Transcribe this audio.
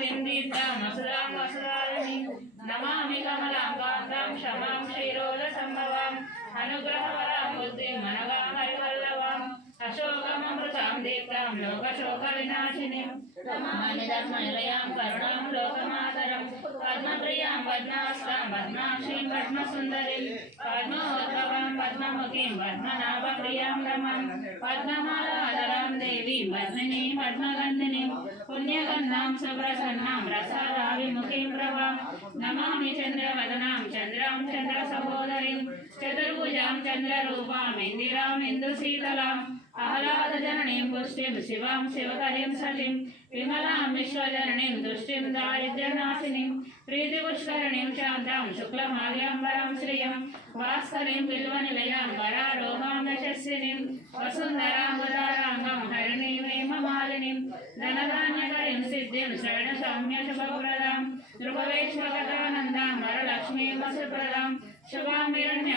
శ్రీమతిం దీప్తాం వసుదాం వసుదారిణి నమామి కమలాం కాంతాం క్షమాం క్షీరోద సంభవాం అనుగ్రహవరాం బుద్ధిం మనగాం హరివల్లవాం అశోకమృతాం దీప్తాం లోకశోక వినాశినిం నమామి కరుణాం లోకమాతరం పద్మప్రియాం పద్మాస్తాం పద్మాక్షీం పద్మసుందరిం పద్మోద్భవాం పద్మముఖీం పద్మనాభప్రియాం రమాం పద్మమాలాధరాం దేవీం పద్మినీం పద్మగంధినీం పుణ్యగంధాం సుప్రసన్నాం రసారావిముఖీం ప్రభాం నమామి చంద్రవదనాం చంద్రాం చంద్ర సహోదరిం చతుర్భుజాం చంద్రరూపాం ఇందిరాం ఇందుశీతలాం ఆహ్లాద జననీం పుష్టిం శివాం శివకరీం సతిం విమలాం విశ్వజననీం దుష్టిం దారిద్ర్యనాశినీం ప్రీతిపుష్కరణీం శాంతాం శుక్లమాల్యాంబరం శ్రియం వాస్తరీం బిల్వనిలయాం వరారోహం హరిణీమేమ మాలినీం ధనధాన్యకరీం సిద్ధిం శరణ సౌమ్య శుభప్రదాం నృపవేశ్వగతానందాం వరలక్ష్మీం వసుప్రదాం శుభాం హిరణ్య